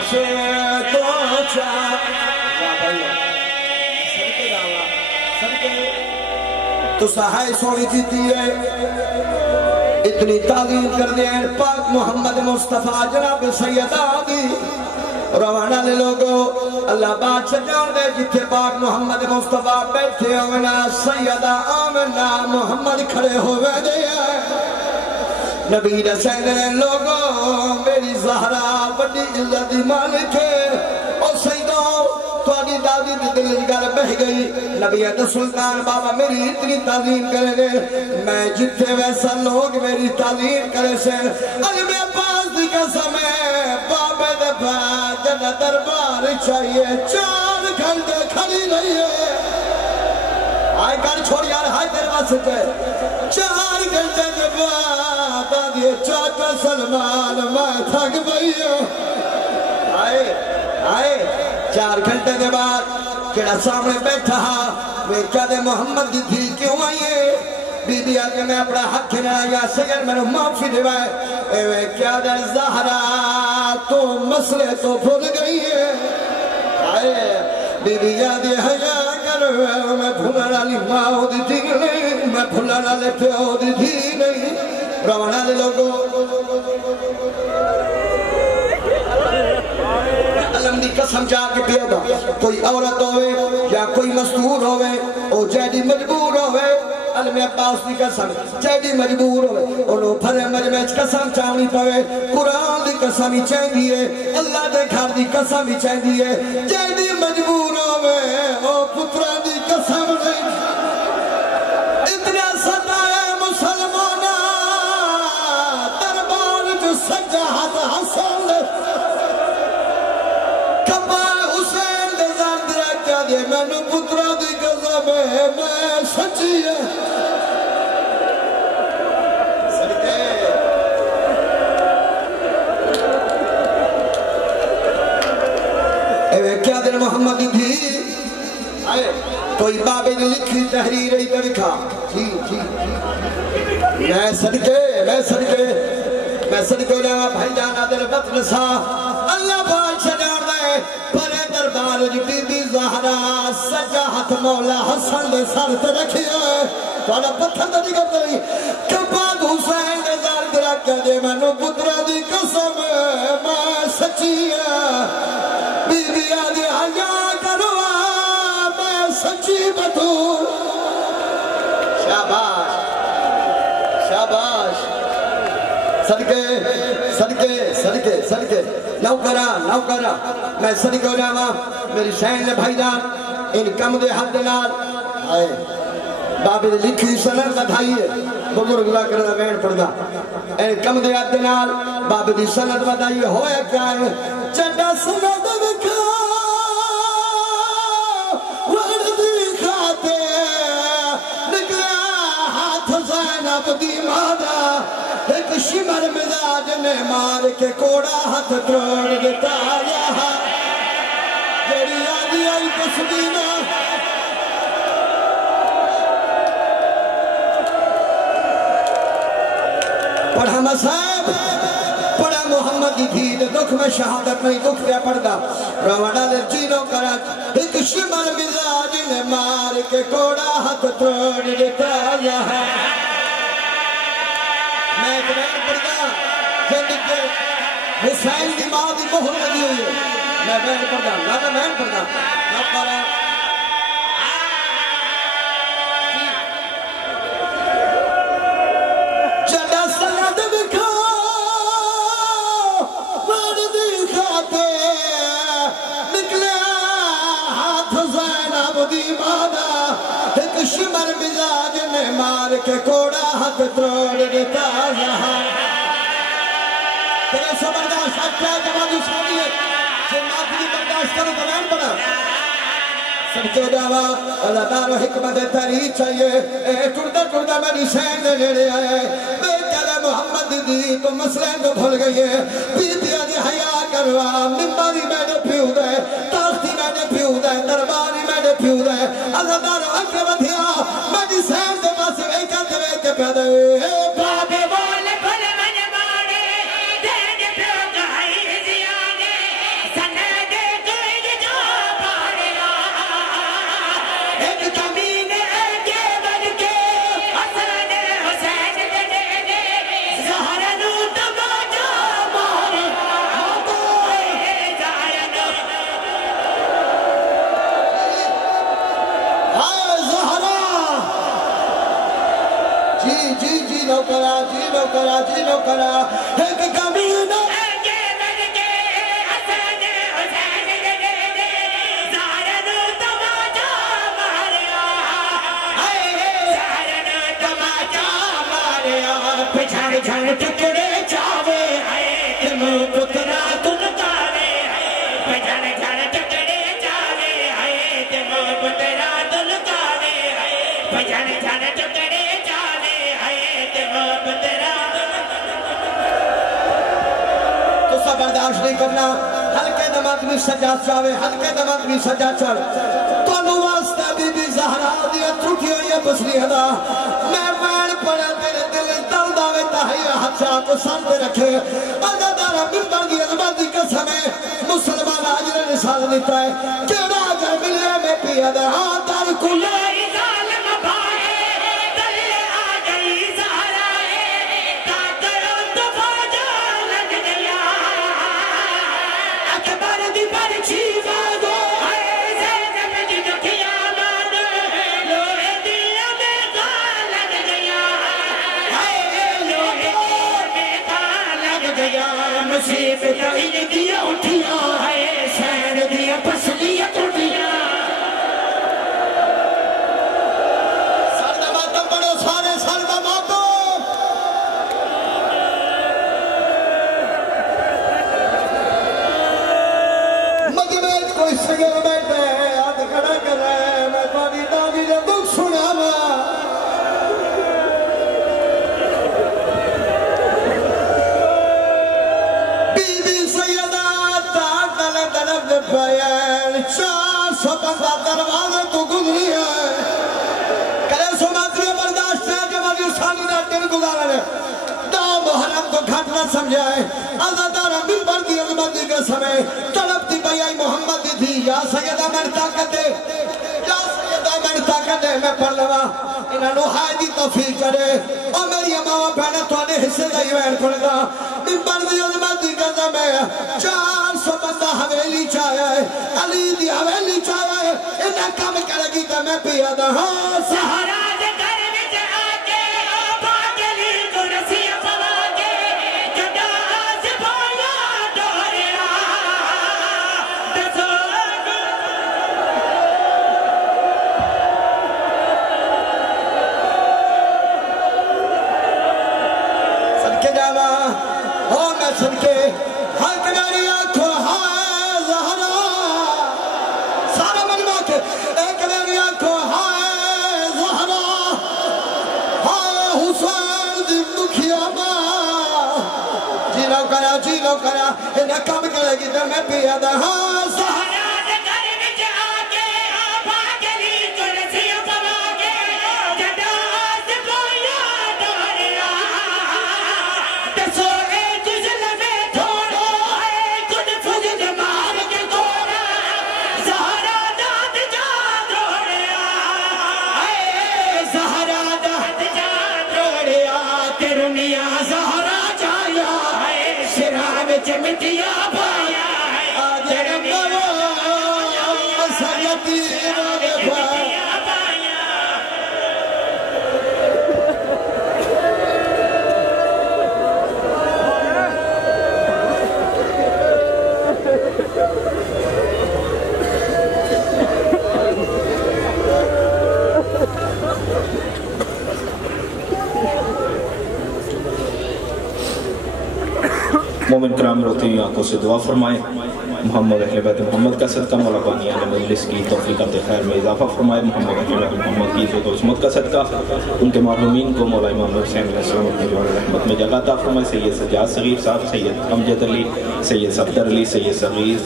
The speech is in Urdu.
آشے تو چاہ تو سہائی سونی جیتی ہے اتنی تعلیم کر دیں پاک محمد مصطفیٰ جناب سیدہ دی روانہ لے لوگو اللہ بات جان دے جتھے پاک محمد مصطفیٰ بیٹھے ہونا سیدہ آمنہ محمد کھڑے ہوئے دے نبی رسول لوگو میری زہرہ بڑی عزت مالک ہے اور سیدہ تو آگی دادی دی دل جگہ بہ گئی نبی سلطان بابا میری اتنی تعلیم کرے گے میں جتنے ویسا لوگ میری تعلیم کرے سے علم پاس دی قسم ہے بابے دے بعد جنہ دربار چاہیے 4 گھنٹے کھڑی نہیں ہے آئے کار چھوڑ یار ہائے دربار سے کہے 4 گھنٹے دے بعد آدھی چاچا سلمان میں تھک بھئی آئے 4 گھنٹے دے بعد کیڑا سامنے بیٹھا میں کیا دے محمد دی تھی کیوں آئیے بی بی آگے میں اپنا حق کھنا یا سید میں نے معافی دیوائے اے کیا دے زہرہ تو مسئلے تو بھول گئی ہے آئے بی بی یادی حیاء کر میں بھولنا لی ماں دی تھی نہیں میں بھولنا لے پیو دی تھی نہیں روانہ دے لوگوں علم دی قسم جا کے پیدا کوئی عورت ہوئے یا کوئی مستور ہوئے او جیدی مجبور ہوئے علم عباس دی قسم جیدی مجبور ہوئے انہوں بھرے مجمع قسم چاہنی پوے قرآن دی قسم ہی چاہ دیئے اللہ دے گھر دی قسم ہی چاہ دیئے جیدی مجبور ہوئے او پترہ دی قسم نہیں اتنا ستائے مسلمانہ دربار جو سجاہت حسن میں نے پترہ دی قسم ہے میں سچی ہے صدقے اے کیا دن محمد تھی آئے کوئی بابے نے لکھی تحریر ہی پر لکھا میں صدقے رہا بھائی جانا دل بطن سا اللہ بادشاہ جان دے پرے دربار جو بی بی زہرہ سجا ہاتھ مولا حسن دے سر تے رکھی ہے تو آنا پتھر تے نہیں کرتے نہیں کہ بعد حسین دے زار دے رکھا دے میں نو پترہ دی قسم میں سچی ہے بی بی آدھی حیاء کروا میں سچی بطور شاباش شاباش صدقے نوکرہ میں صدقے ہو جاوا میری شہن نے بھائی جان ان کم دے حد نال آئے بابی دے لکھی سنر بدھائی ہے بزرگ اللہ کرنا وین پڑھا ان کم دے حد نال بابی دی سنر بدھائی ہوئے کیا ہے چڑا سنر بکھا وردی کھاتے نکلیا ہاتھ زینب دی مادہ ایک شمر مزاج نے مار کے کوڑا ہاتھ تروڑ دیتا یہاں جیڑی آدھی آئی تسبینہ پڑھا مسائب پڑھا محمد کی تھی دکھ میں شہادت نہیں دکھ پہ پڑھا روانہ لے جینوں کرات ایک شمر مزاج نے مار کے کوڑا ہاتھ تروڑ دیتا یہاں میں ایک بین پڑھا زندگی حسین دی ماں دی مہر لگی ہوئی ہے میں بین پڑھا لانا بین پڑھا نہ پڑھا جڑا سند بکھا وردی کھاتے نکلے ہاتھ زینب دی مادہ ایک شمر مزاج نے مار کے کوڑا ہاتھ تروڑ دیتا یہاں تیرے سے برداشت اچھا جواب اسلامی ہے جو معافی برداشت کرو تو نہیں پڑا سب جو جاوا اللہ دار و حکمت تحریر چاہیے ٹردہ میری شہن دے لیڑے آئے بے چلے محمد دی تو مسئلے کو بھول گئی ہے بی بی آدھی حیاء کروا ممباری میں نے پیو دے تاختی میں نے پیو دے درباری میں نے پیو دے اللہ دار و حکمت میری شہن دے پاس ایکا دے کے پیدا بابے بولے بھلے من مانے دین پیو گائی زیانے جینو کرا ایک کمینہ جھن ٹکڑے چاوے تم پترا دلکارے جھن ٹکڑے چاوے تم پترا دلکارے جھن ٹکڑے چاوے تم پترا تو سب برداشت نہیں کرنا ہلکے دماغ میں سجا چاوے ہلکے دماغ میں سجا چڑھ تو واسطہ بی بی زہرا دیا ٹوٹی ہوئی ہے بسری ہدا میں وین پڑا تیرے دل دل داوے تاہیہ حدشاہ کو سامنے رکھے اللہ دارا ممبر کی عظمتی قسم ہے مسلمان آجر رسال دیتا ہے کہ راجہ ملے میں پیا دا دار کلے مصیبت ان دیا اٹھیاں ہے شہر دیا پسلیت اٹھیاں سردہ ماتم پڑھو سارے سردہ ماتم مجمع کوئی سنگر بیٹھے ہاتھ کھڑا کر رہے ہیں میں تاری دادی نے دکھ سنا ہوا بیان 400 بندہ دروازے تو گزری ہے کرے سماتری برداشت ہے کہ مجھے سالی نہ دن گزارے دا محرم کو گھٹ نہ سمجھائے عزادارہ ممبر کی عظمتی کے سمیں طلبتی بیائی محمد تھی یا سیدہ میں طاقت دے یا سیدہ میں طاقت دے میں پڑھ لوا انہاں نو حائدی توفیق کرے اور میری امامہ پہنے تو آنے حصے دائی وین کھڑتا ممبر کی عظمتی کے سمیں 400 بندہ حویلی چاہیا ہے علی دی حویلی چاہیا ہے انہیں کم کرے گی کہ میں پیا دا ہاں سہرا دے گھر میں آگے باگلی کرسی پواگے جدا سے بایا دوریا صدقے جاوا ہو میں صدقے حق میری آنکھوں ہائے زہرا سارا مجمع کے ایک میری آنکھوں ہائے زہرا ہائے حسین دی دکھیا ماں جیلو کرا انہیں کم کرے گی تو میں پیا دا ہاں سہرا دے گھر میں آگے باگلی کرسی پواگے جدا سے بایا دوریا دسو اے جزل میں تھوڑو ہے کن فجد مار کے گورا زہرا داد جا دوڑیا اے زہرا داد جا دوڑیا تیرنیا زہرا جایا ہے شراب چمٹیا پایا ہے آدھر بابا سیدی امام پایا مومن کرام روتی ہوئی آنکھوں سے دعا فرمائیں محمد اہل بیت محمد کا صدقہ مولا بانی علیہ مجلس کی توفیقات خیر میں اضافہ فرمائے محمد اہل بیت محمد کی عزت و عظمت کا صدقہ ان کے معلومین کو مولا امام حسین علیہ السلام کی رحمت میں جگہ عطا فرمائے سید سجاد صغیر صاحب سید امجد علی سید صفدر علی سید صغیر